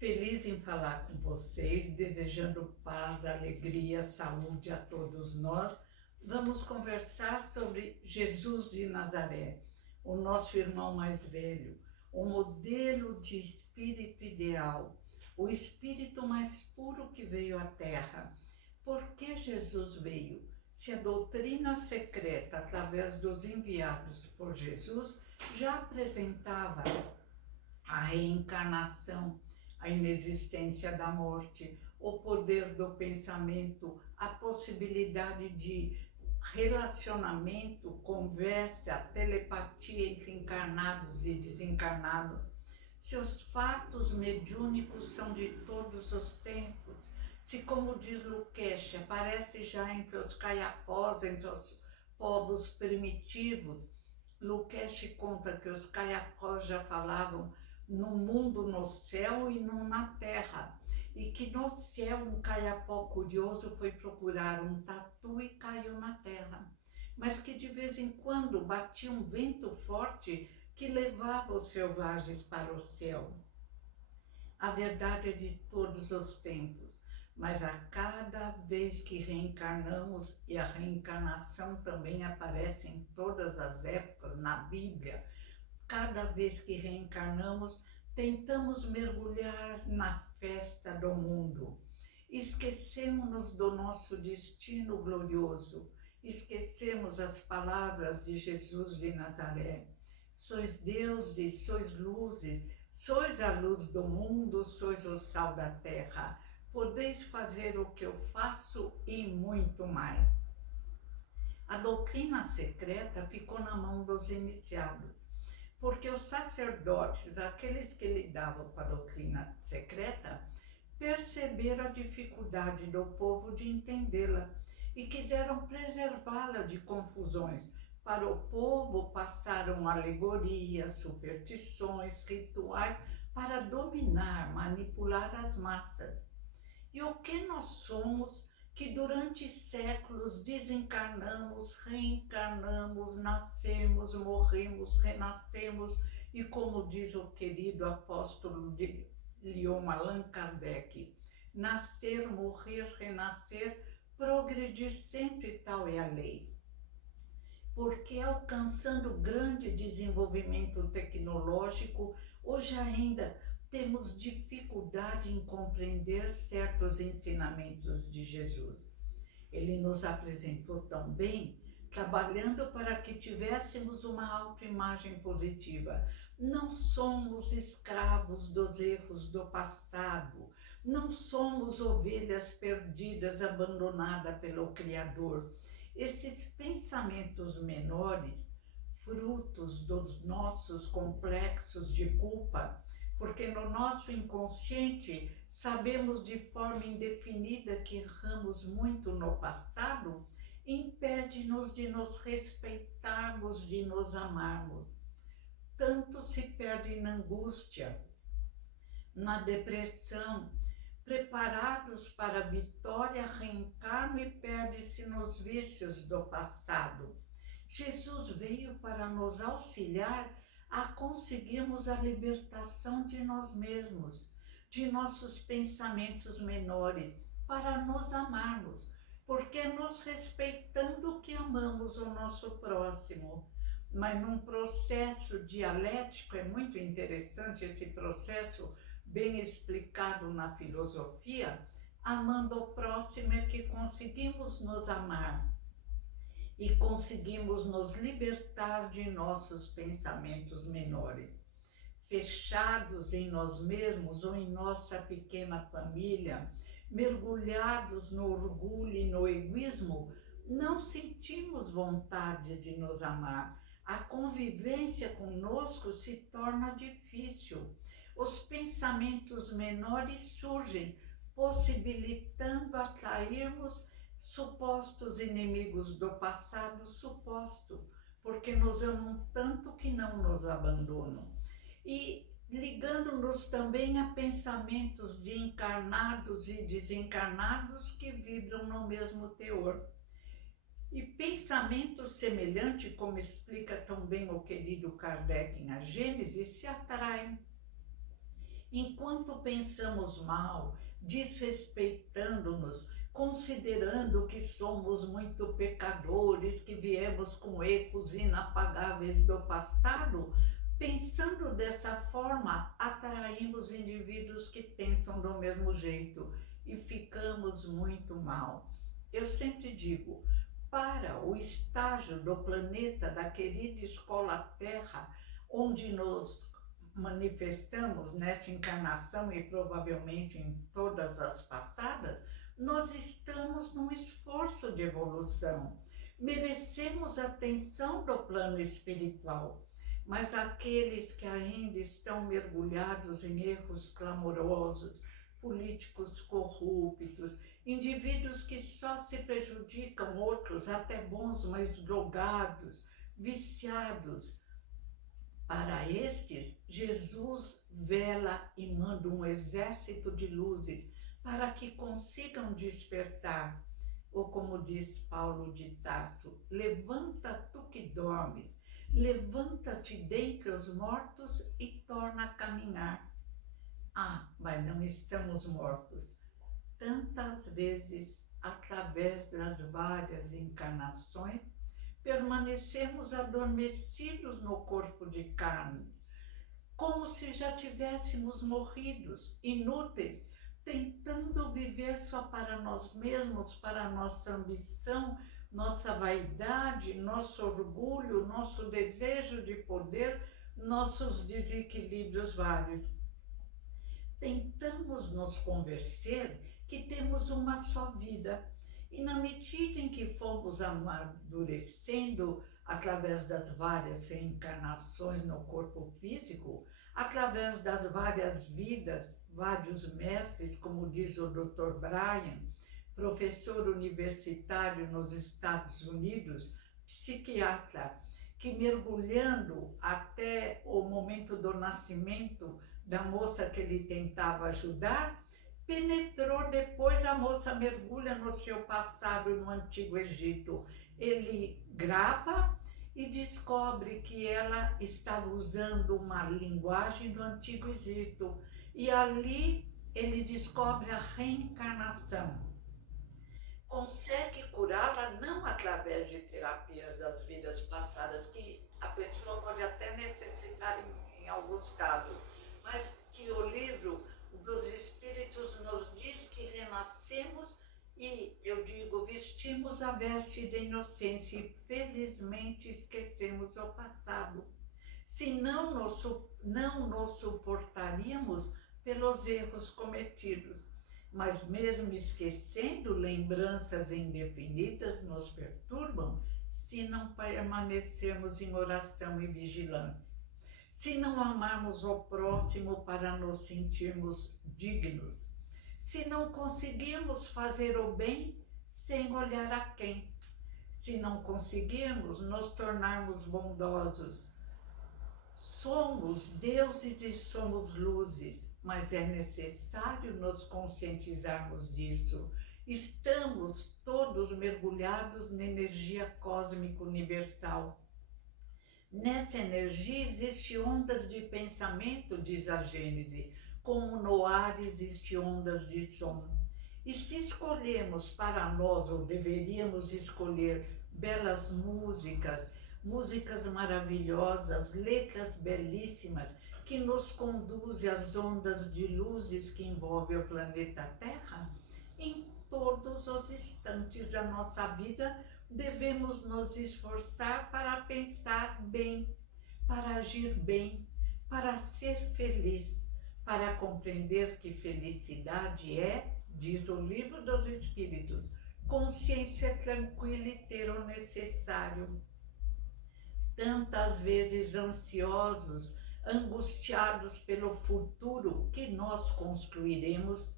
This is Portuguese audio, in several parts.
Feliz em falar com vocês, desejando paz, alegria, saúde a todos nós. Vamos conversar sobre Jesus de Nazaré, o nosso irmão mais velho, o modelo de espírito ideal, o espírito mais puro que veio à Terra. Por que Jesus veio? Se a doutrina secreta, através dos enviados por Jesus, já apresentava a reencarnação, a inexistência da morte, o poder do pensamento, a possibilidade de relacionamento, conversa, telepatia entre encarnados e desencarnados. Seus fatos mediúnicos são de todos os tempos. Se, como diz Luqueche, aparece já entre os caiapós, entre os povos primitivos, Luqueche conta que os caiapós já falavam no mundo no céu e no na terra, e que no céu um caiapó curioso foi procurar um tatu e caiu na terra, mas que de vez em quando batia um vento forte que levava os selvagens para o céu. A verdade é de todos os tempos, mas a cada vez que reencarnamos, e a reencarnação também aparece em todas as épocas na Bíblia, cada vez que reencarnamos, tentamos mergulhar na festa do mundo. Esquecemos-nos do nosso destino glorioso, esquecemos as palavras de Jesus de Nazaré. Sois deuses, sois luzes, sois a luz do mundo, sois o sal da terra. Podeis fazer o que eu faço e muito mais. A doutrina secreta ficou na mão dos iniciados, porque os sacerdotes, aqueles que lidavam com a doutrina secreta, perceberam a dificuldade do povo de entendê-la e quiseram preservá-la de confusões. Para o povo passaram alegorias, superstições, rituais para dominar, manipular as massas. E o que nós somos que durante séculos desencarnamos, reencarnamos, nascemos, morremos, renascemos e, como diz o querido apóstolo de Lyon Allan Kardec, nascer, morrer, renascer, progredir sempre, tal é a lei. Porque alcançando grande desenvolvimento tecnológico, hoje ainda temos dificuldade em compreender certos ensinamentos de Jesus. Ele nos apresentou tão bem, trabalhando para que tivéssemos uma autoimagem positiva. Não somos escravos dos erros do passado, não somos ovelhas perdidas, abandonadas pelo Criador. Esses pensamentos menores, frutos dos nossos complexos de culpa, porque no nosso inconsciente sabemos de forma indefinida que erramos muito no passado, impede-nos de nos respeitarmos, de nos amarmos. Tanto se perde na angústia, na depressão, preparados para a vitória, reencarnam e perde-se nos vícios do passado. Jesus veio para nos auxiliar a conseguirmos a libertação de nós mesmos, de nossos pensamentos menores, para nos amarmos, porque é nos respeitando que amamos o nosso próximo. Mas num processo dialético, é muito interessante esse processo, bem explicado na filosofia, amando o próximo é que conseguimos nos amar e conseguimos nos libertar de nossos pensamentos menores. Fechados em nós mesmos ou em nossa pequena família, mergulhados no orgulho e no egoísmo, não sentimos vontade de nos amar. A convivência conosco se torna difícil. Os pensamentos menores surgem, possibilitando atrairmos supostos inimigos do passado, porque nos amam tanto que não nos abandonam. E ligando-nos também a pensamentos de encarnados e desencarnados que vibram no mesmo teor. E pensamentos semelhantes, como explica tão bem o querido Kardec em A Gênese, se atraem. Enquanto pensamos mal, desrespeitando-nos, considerando que somos muito pecadores, que viemos com erros inapagáveis do passado, pensando dessa forma, atraímos indivíduos que pensam do mesmo jeito e ficamos muito mal. Eu sempre digo, para o estágio do planeta, da querida escola Terra, onde nos manifestamos nesta encarnação e provavelmente em todas as passadas, nós estamos num esforço de evolução. Merecemos a atenção do plano espiritual, mas aqueles que ainda estão mergulhados em erros clamorosos, políticos corruptos, indivíduos que só se prejudicam, outros até bons, mas drogados, viciados. Para estes, Jesus vela e manda um exército de luzes para que consigam despertar. Ou como diz Paulo de Tarso, levanta tu que dormes, levanta-te dentre os mortos e torna a caminhar. Ah, mas não estamos mortos. Tantas vezes, através das várias encarnações, permanecemos adormecidos no corpo de carne, como se já tivéssemos morridos, inúteis, tentando viver só para nós mesmos, para nossa ambição, nossa vaidade, nosso orgulho, nosso desejo de poder, nossos desequilíbrios vários. Tentamos nos convencer que temos uma só vida. E na medida em que fomos amadurecendo através das várias reencarnações no corpo físico, através das várias vidas, vários mestres, como diz o Dr. Brian, professor universitário nos Estados Unidos, psiquiatra, que mergulhando até o momento do nascimento da moça que ele tentava ajudar, penetrou depois, a moça mergulha no seu passado no Antigo Egito. Ele grava e descobre que ela estava usando uma linguagem do Antigo Egito. E ali ele descobre a reencarnação. Consegue curá-la não através de terapias das vidas passadas, que a pessoa pode até necessitar em alguns casos, mas que o livro dos Espíritos nos diz que renascemos e, eu digo, vestimos a veste da inocência e felizmente esquecemos o passado. Se não nos suportaríamos pelos erros cometidos, mas mesmo esquecendo, lembranças indefinidas nos perturbam se não permanecermos em oração e vigilância. Se não amarmos o próximo para nos sentirmos dignos, se não conseguirmos fazer o bem sem olhar a quem, se não conseguirmos nos tornarmos bondosos. Somos deuses e somos luzes, mas é necessário nos conscientizarmos disso. Estamos todos mergulhados na energia cósmica universal. Nessa energia existem ondas de pensamento, diz a Gênese, como no ar existem ondas de som. E se escolhemos para nós, ou deveríamos escolher, belas músicas, músicas maravilhosas, letras belíssimas, que nos conduzem às ondas de luzes que envolvem o planeta Terra, em todos os instantes da nossa vida, devemos nos esforçar para pensar bem, para agir bem, para ser feliz, para compreender que felicidade é, diz o Livro dos Espíritos, consciência tranquila e ter o necessário. Tantas vezes ansiosos, angustiados pelo futuro que nós construiremos,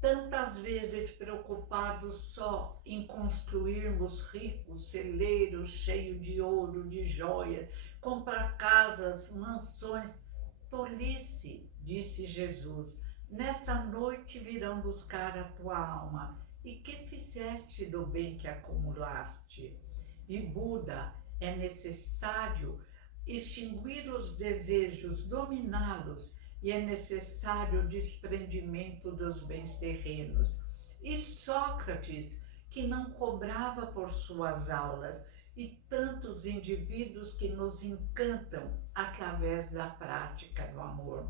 tantas vezes preocupados só em construirmos ricos celeiros cheios de ouro, de joias, comprar casas, mansões. Tolice, disse Jesus, nessa noite virão buscar a tua alma. E que fizeste do bem que acumulaste? E Buda, é necessário extinguir os desejos, dominá-los e é necessário o desprendimento dos bens terrenos. E Sócrates, que não cobrava por suas aulas, e tantos indivíduos que nos encantam através da prática do amor.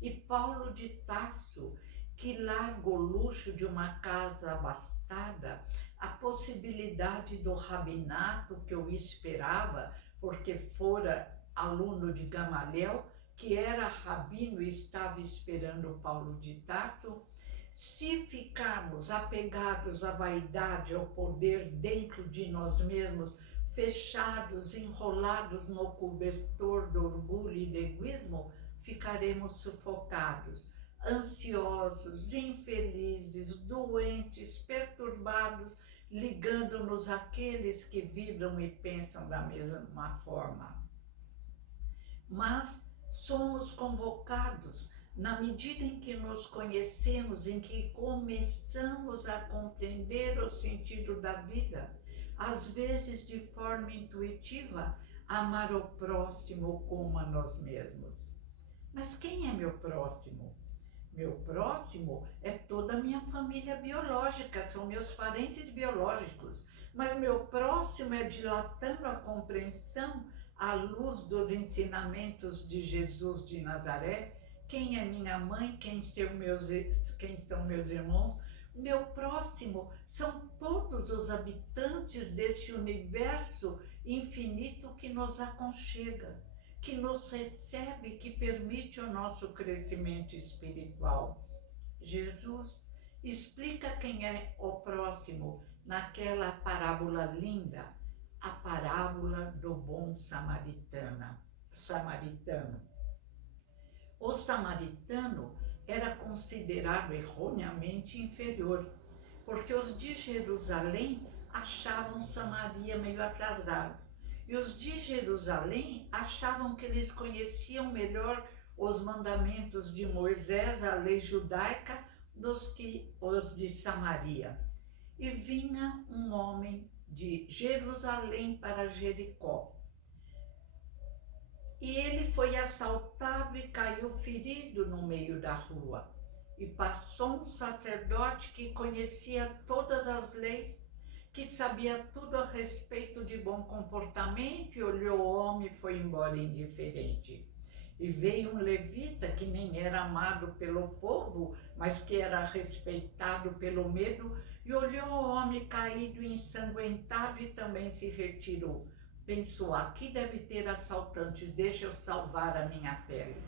E Paulo de Tarso, que larga o luxo de uma casa abastada, a possibilidade do rabinato que eu esperava, porque fora aluno de Gamaliel, que era rabino e estava esperando Paulo de Tarso. Se ficarmos apegados à vaidade, ao poder dentro de nós mesmos, fechados, enrolados no cobertor do orgulho e do egoísmo, ficaremos sufocados, ansiosos, infelizes, doentes, perturbados, ligando-nos àqueles que vibram e pensam da mesma forma. Mas somos convocados, na medida em que nos conhecemos, em que começamos a compreender o sentido da vida, às vezes de forma intuitiva, amar o próximo como a nós mesmos. Mas quem é meu próximo? Meu próximo é toda a minha família biológica, são meus parentes biológicos. Mas meu próximo é dilatando a compreensão à luz dos ensinamentos de Jesus de Nazaré. Quem é minha mãe? Quem são meus irmãos? Meu próximo são todos os habitantes desse universo infinito que nos aconchega, que nos recebe, que permite o nosso crescimento espiritual. Jesus explica quem é o próximo naquela parábola linda, a parábola do bom samaritano. O samaritano era considerado erroneamente inferior, porque os de Jerusalém achavam Samaria meio atrasado. E os de Jerusalém achavam que eles conheciam melhor os mandamentos de Moisés, a lei judaica, dos que os de Samaria. E vinha um homem de Jerusalém para Jericó. E ele foi assaltado e caiu ferido no meio da rua. E passou um sacerdote que conhecia todas as leis, que sabia tudo a respeito de bom comportamento, e olhou o homem e foi embora indiferente. E veio um levita que nem era amado pelo povo, mas que era respeitado pelo medo, e olhou o homem caído e ensanguentado e também se retirou. Pensou, aqui deve ter assaltantes, deixa eu salvar a minha pele.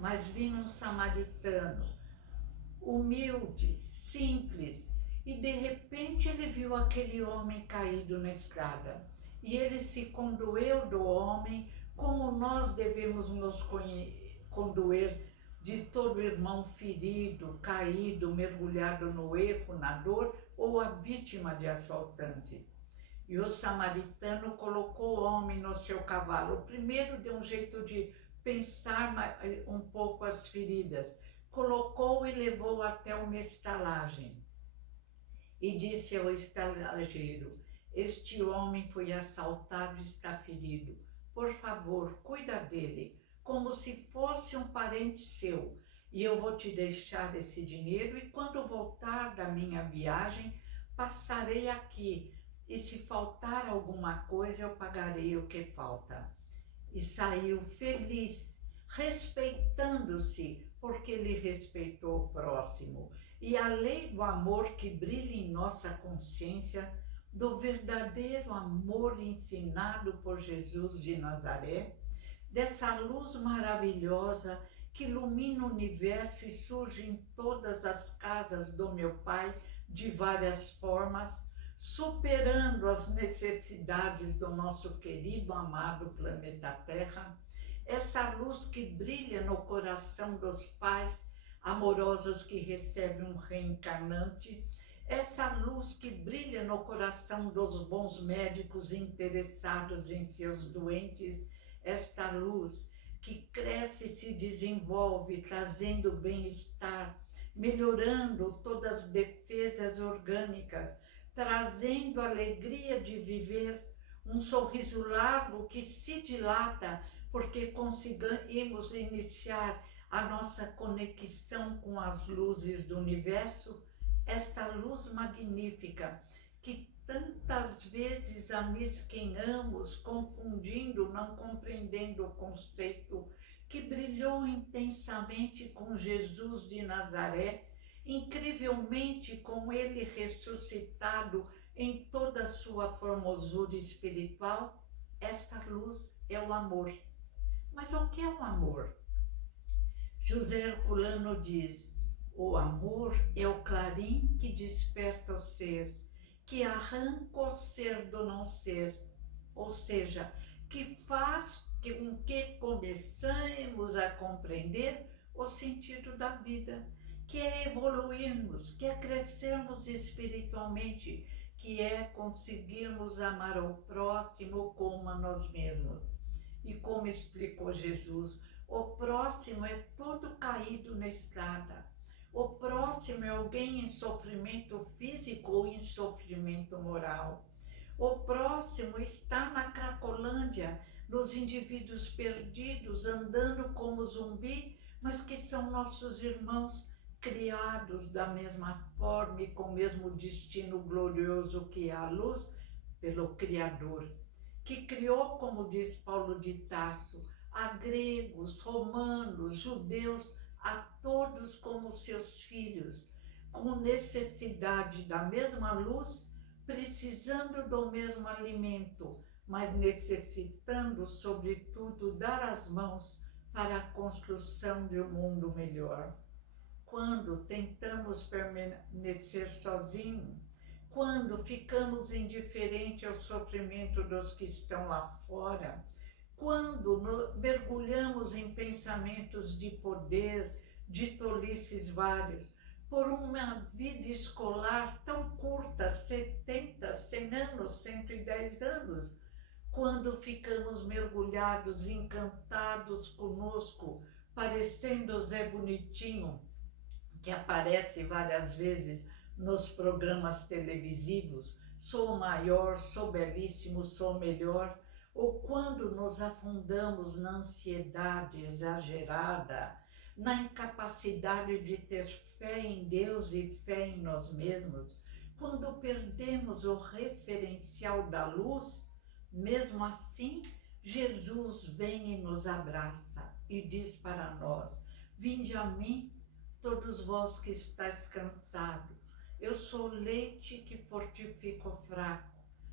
Mas vinha um samaritano, humilde, simples, e de repente ele viu aquele homem caído na estrada. E ele se condoeu do homem, como nós devemos nos condoer de todo irmão ferido, caído, mergulhado no erro, na dor, ou a vítima de assaltantes. E o samaritano colocou o homem no seu cavalo. O primeiro deu um jeito de pensar um pouco as feridas. Colocou e levou até uma estalagem. E disse ao estalageiro, este homem foi assaltado e está ferido. Por favor, cuida dele, como se fosse um parente seu. E eu vou te deixar esse dinheiro e quando voltar da minha viagem, passarei aqui. E se faltar alguma coisa, eu pagarei o que falta. E saiu feliz, respeitando-se, porque ele respeitou o próximo. E a lei do amor que brilha em nossa consciência, do verdadeiro amor ensinado por Jesus de Nazaré, dessa luz maravilhosa que ilumina o universo e surge em todas as casas do meu Pai de várias formas, superando as necessidades do nosso querido, amado planeta Terra, essa luz que brilha no coração dos pais amorosos que recebem um reencarnante, essa luz que brilha no coração dos bons médicos interessados em seus doentes, esta luz que cresce e se desenvolve, trazendo bem-estar, melhorando todas as defesas orgânicas, trazendo alegria de viver, um sorriso largo que se dilata, porque conseguimos iniciar a nossa conexão com as luzes do universo, esta luz magnífica que tantas vezes amesquinhamos, confundindo, não compreendendo o conceito, que brilhou intensamente com Jesus de Nazaré, incrivelmente com ele ressuscitado em toda a sua formosura espiritual. Esta luz é o amor. Mas o que é o amor? José Herculano diz: o amor é o clarim que desperta o ser, que arranca o ser do não ser, ou seja, que faz com que começamos a compreender o sentido da vida, que é evoluirmos, que é crescermos espiritualmente, que é conseguirmos amar o próximo como a nós mesmos. E como explicou Jesus, o próximo é todo caído na estrada. O próximo é alguém em sofrimento físico ou em sofrimento moral. O próximo está na Cracolândia, nos indivíduos perdidos, andando como zumbi, mas que são nossos irmãos, criados da mesma forma e com o mesmo destino glorioso que é a luz, pelo Criador, que criou, como diz Paulo de Tarso, a gregos, romanos, judeus, a todos como seus filhos, com necessidade da mesma luz, precisando do mesmo alimento, mas necessitando, sobretudo, dar as mãos para a construção de um mundo melhor. Quando tentamos permanecer sozinhos, quando ficamos indiferentes ao sofrimento dos que estão lá fora, quando mergulhamos em pensamentos de poder, de tolices várias, por uma vida escolar tão curta, 70, 100 anos, 110 anos, quando ficamos mergulhados, encantados conosco, parecendo Zé Bonitinho, que aparece várias vezes nos programas televisivos, sou maior, sou belíssimo, sou melhor, ou quando nos afundamos na ansiedade exagerada, na incapacidade de ter fé em Deus e fé em nós mesmos, quando perdemos o referencial da luz, mesmo assim, Jesus vem e nos abraça e diz para nós: vinde a mim, todos vós que estáis cansados, eu sou o leite que fortifica o fraco,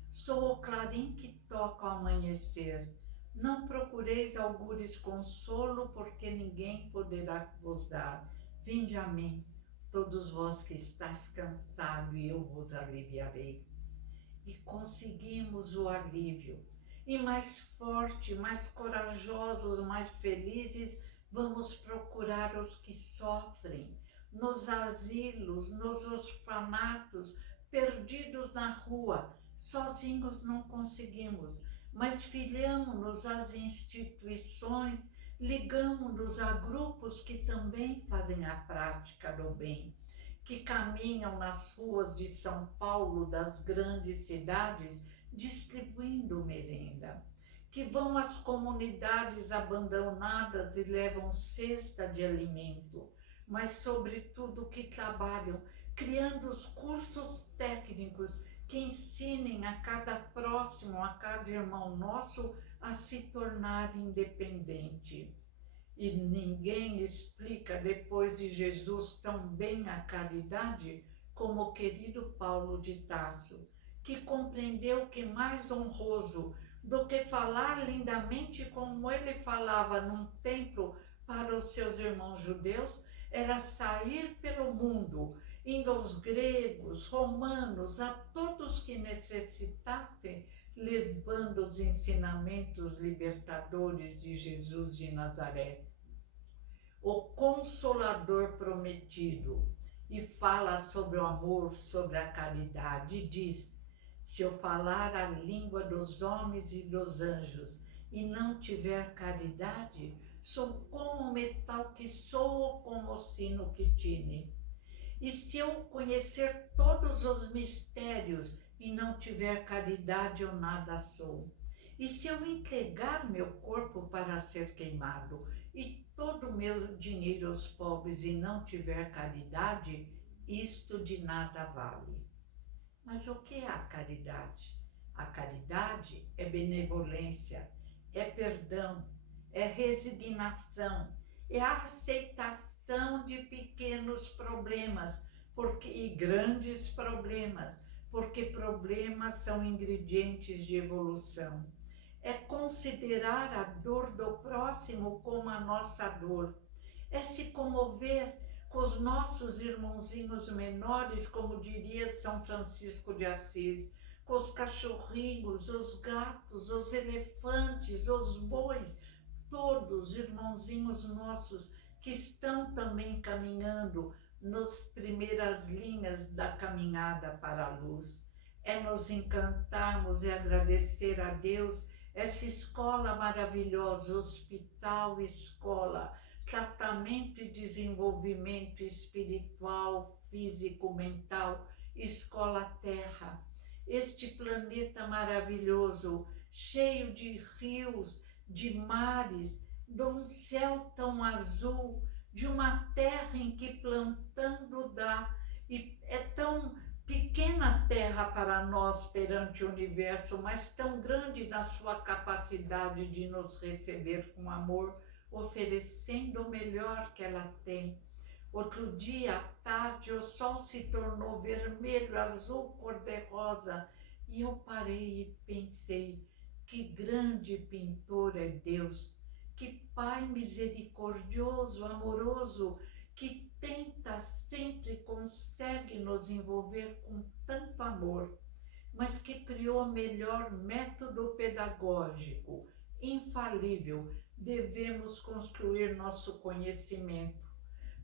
sou o clarim que toca ao amanhecer. Não procureis algures consolo, porque ninguém poderá vos dar. Vinde a mim, todos vós que estáis cansados, e eu vos aliviarei. E conseguimos o alívio. E mais forte, mais corajosos, mais felizes, vamos procurar os que sofrem, nos asilos, nos orfanatos, perdidos na rua. Sozinhos não conseguimos, mas filiamos-nos às instituições, ligamos-nos a grupos que também fazem a prática do bem, que caminham nas ruas de São Paulo, das grandes cidades, distribuindo merenda, que vão às comunidades abandonadas e levam cesta de alimento, mas sobretudo que trabalham criando os cursos técnicos que ensinem a cada próximo, a cada irmão nosso, a se tornar independente. E ninguém explica, depois de Jesus, tão bem a caridade como o querido Paulo de Tarso, que compreendeu que mais honroso do que falar lindamente como ele falava num templo para os seus irmãos judeus, era sair pelo mundo, indo aos gregos, romanos, a todos que necessitassem, levando os ensinamentos libertadores de Jesus de Nazaré, o Consolador prometido, e fala sobre o amor, sobre a caridade, e diz: se eu falar a língua dos homens e dos anjos e não tiver caridade, sou como o metal que soa, como o sino que tine. E se eu conhecer todos os mistérios e não tiver caridade, eu nada sou. E se eu entregar meu corpo para ser queimado e todo o meu dinheiro aos pobres e não tiver caridade, isto de nada vale. Mas o que é a caridade? A caridade é benevolência, é perdão, é resignação, é a aceitação de pequenos problemas e grandes problemas, porque problemas são ingredientes de evolução. É considerar a dor do próximo como a nossa dor, é se comover com os nossos irmãozinhos menores, como diria São Francisco de Assis, com os cachorrinhos, os gatos, os elefantes, os bois, todos irmãozinhos nossos que estão também caminhando nas primeiras linhas da caminhada para a luz. É nos encantarmos e agradecer a Deus essa escola maravilhosa, hospital, escola, tratamento e desenvolvimento espiritual, físico, mental, escola Terra. Este planeta maravilhoso, cheio de rios, de mares, de um céu tão azul, de uma terra em que plantando dá, e é tão pequena a terra para nós perante o universo, mas tão grande na sua capacidade de nos receber com amor, oferecendo o melhor que ela tem. Outro dia, à tarde, o sol se tornou vermelho, azul, cor-de-rosa, e eu parei e pensei, que grande pintor é Deus, que Pai misericordioso, amoroso, que tenta, sempre consegue nos envolver com tanto amor, mas que criou o melhor método pedagógico, infalível. Devemos construir nosso conhecimento,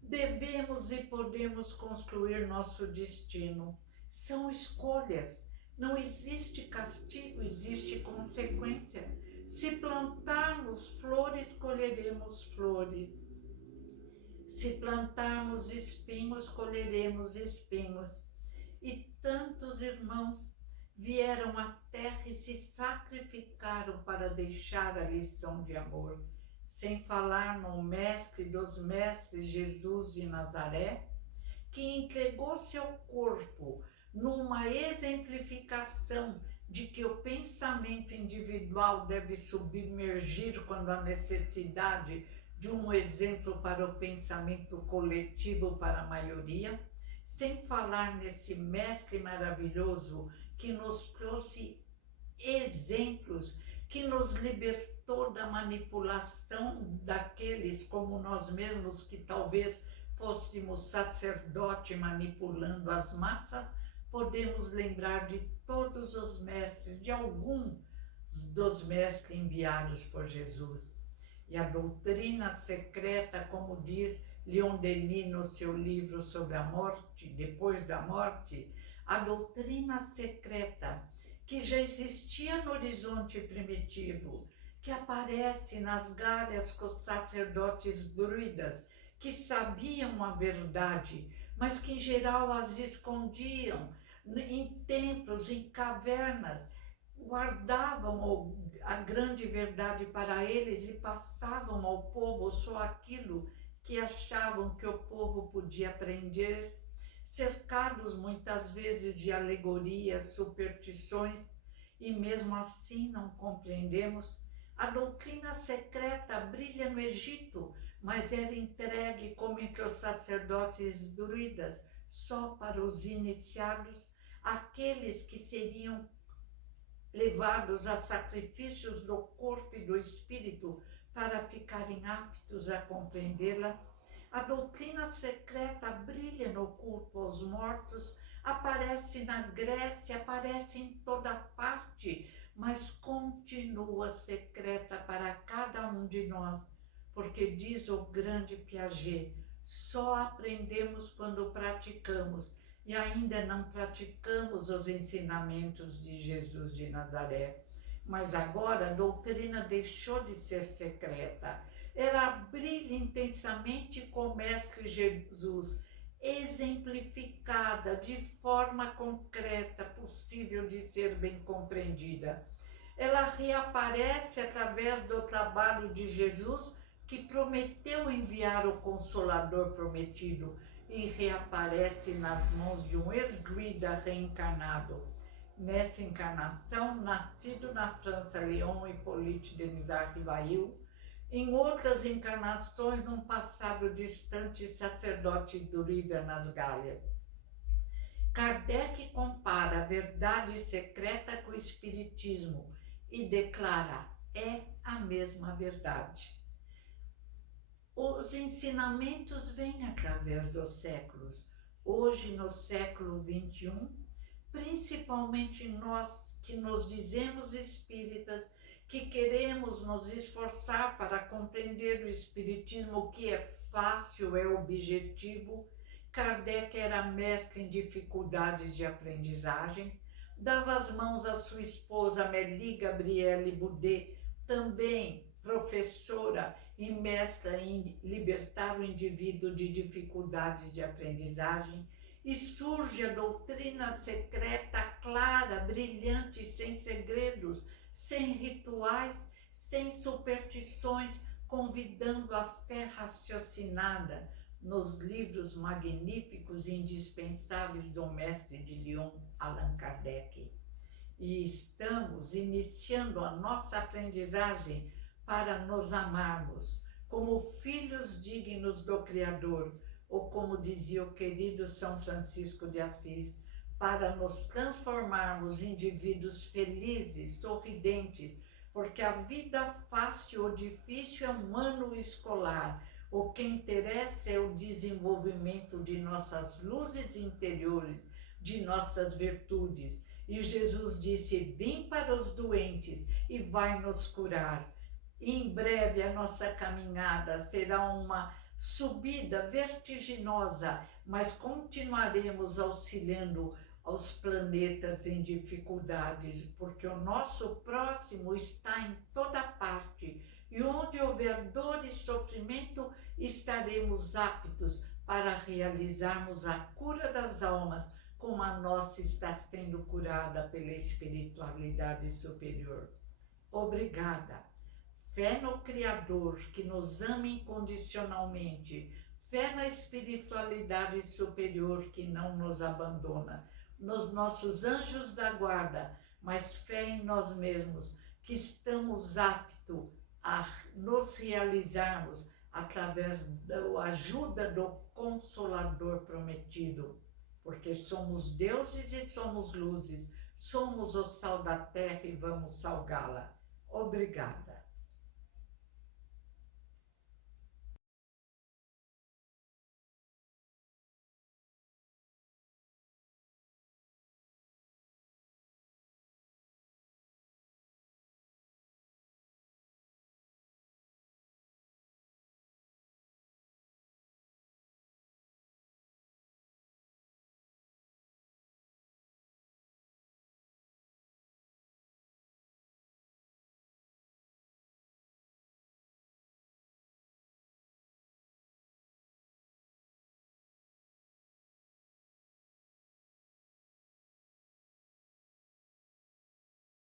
devemos e podemos construir nosso destino. São escolhas, não existe castigo, existe consequência. Se plantarmos flores, colheremos flores. Se plantarmos espinhos, colheremos espinhos. E tantos irmãos vieram à terra e se sacrificaram para deixar a lição de amor. Sem falar no mestre dos mestres, Jesus de Nazaré, que entregou seu corpo numa exemplificação de que o pensamento individual deve submergir quando há necessidade de um exemplo para o pensamento coletivo para a maioria, sem falar nesse mestre maravilhoso que nos trouxe exemplos, que nos libertou da manipulação daqueles como nós mesmos, que talvez fôssemos sacerdote manipulando as massas. Podemos lembrar de todos os mestres, de alguns dos mestres enviados por Jesus. E a doutrina secreta, como diz Leon Denis no seu livro sobre a morte, depois da morte, a doutrina secreta que já existia no horizonte primitivo, que aparece nas galhas com os sacerdotes druidas, que sabiam a verdade, mas que em geral as escondiam em templos, em cavernas, guardavam a grande verdade para eles e passavam ao povo só aquilo que achavam que o povo podia aprender, cercados muitas vezes de alegorias, superstições, e mesmo assim não compreendemos. A doutrina secreta brilha no Egito, mas era entregue como entre os sacerdotes druidas, só para os iniciados, aqueles que seriam levados a sacrifícios do corpo e do espírito para ficarem aptos a compreendê-la. A doutrina secreta brilha no culto aos mortos, aparece na Grécia, aparece em toda parte, mas continua secreta para cada um de nós, porque diz o grande Piaget, só aprendemos quando praticamos, e ainda não praticamos os ensinamentos de Jesus de Nazaré. Mas agora a doutrina deixou de ser secreta. Ela brilha intensamente com o Mestre Jesus, exemplificada de forma concreta, possível de ser bem compreendida. ela reaparece através do trabalho de Jesus, que prometeu enviar o Consolador prometido, e reaparece nas mãos de um ex-druida reencarnado. Nessa encarnação, nascido na França, Léon Hippolyte Denisard Rivail, em outras encarnações, num passado distante, sacerdote druida nas Gálias. Kardec compara a verdade secreta com o Espiritismo e declara: é a mesma verdade. Os ensinamentos vêm através dos séculos. Hoje, no século XXI, principalmente nós que nos dizemos espíritas, que queremos nos esforçar para compreender o Espiritismo, que é fácil, é objetivo. Kardec era mestre em dificuldades de aprendizagem, dava as mãos à sua esposa Amélie Gabrielle Boudet, também professora e mestra em libertar o indivíduo de dificuldades de aprendizagem, e surge a doutrina secreta clara, brilhante, sem segredos, sem rituais, sem superstições, convidando a fé raciocinada nos livros magníficos e indispensáveis do mestre de Lyon, Allan Kardec. E estamos iniciando a nossa aprendizagem para nos amarmos como filhos dignos do Criador, ou como dizia o querido São Francisco de Assis, para nos transformarmos em indivíduos felizes, sorridentes, porque a vida fácil ou difícil é um ano escolar. O que interessa é o desenvolvimento de nossas luzes interiores, de nossas virtudes. E Jesus disse: vim para os doentes e vai nos curar. E em breve a nossa caminhada será uma subida vertiginosa, mas continuaremos auxiliando aos planetas em dificuldades, porque o nosso próximo está em toda parte, e onde houver dor e sofrimento, estaremos aptos para realizarmos a cura das almas, como a nossa está sendo curada pela espiritualidade superior. Obrigada. Fé no Criador, que nos ama incondicionalmente. Fé na espiritualidade superior, que não nos abandona. Nos nossos anjos da guarda, mas fé em nós mesmos, que estamos aptos a nos realizarmos através da ajuda do Consolador prometido. Porque somos deuses e somos luzes. Somos o sal da terra e vamos salgá-la. Obrigada.